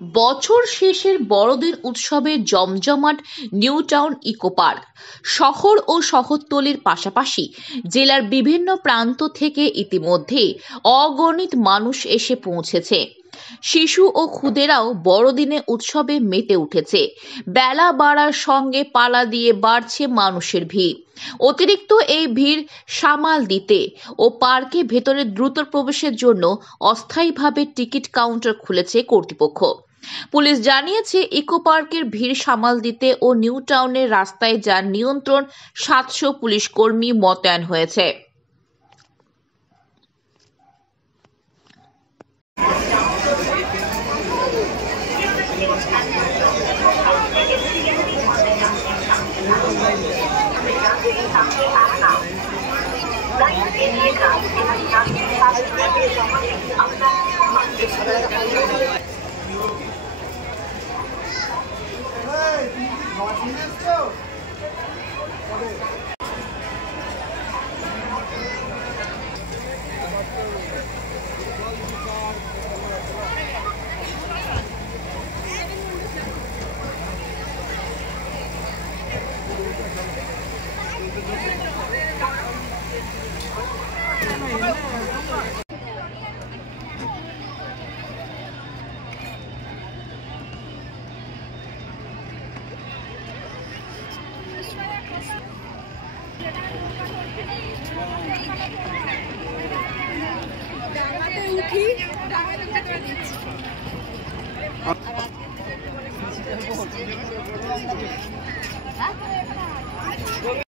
বছর শেষের বড়দিন উৎসবের জমজমাট নিউ টাউন ইকো পার্ক। শহর ও শহরতলির পাশাপাশি জেলার বিভিন্ন প্রান্ত থেকে ইতিমধ্যেই অগণিত মানুষ এসে পৌঁছেছে। শিশু ও খুদেরাও বড়দিনে উৎসবে মেতে উঠেছে। বেলা বাড়ার সঙ্গে পালা দিয়ে বাড়ছে মানুষের ভিড়। অতিরিক্ত এই ভিড় সামাল দিতে ও পার্কে ভেতরে দ্রুত প্রবেশের জন্য অস্থায়ীভাবে টিকিট কাউন্টার খুলেছে কর্তৃপক্ষ। পুলিশ জানিয়েছে, ইকো পার্কের ভিড় সামাল দিতে ও নিউ টাউনের রাস্তায় যান নিয়ন্ত্রণ 700 পুলিশ কর্মী মোতায়েন হয়েছে। উঠি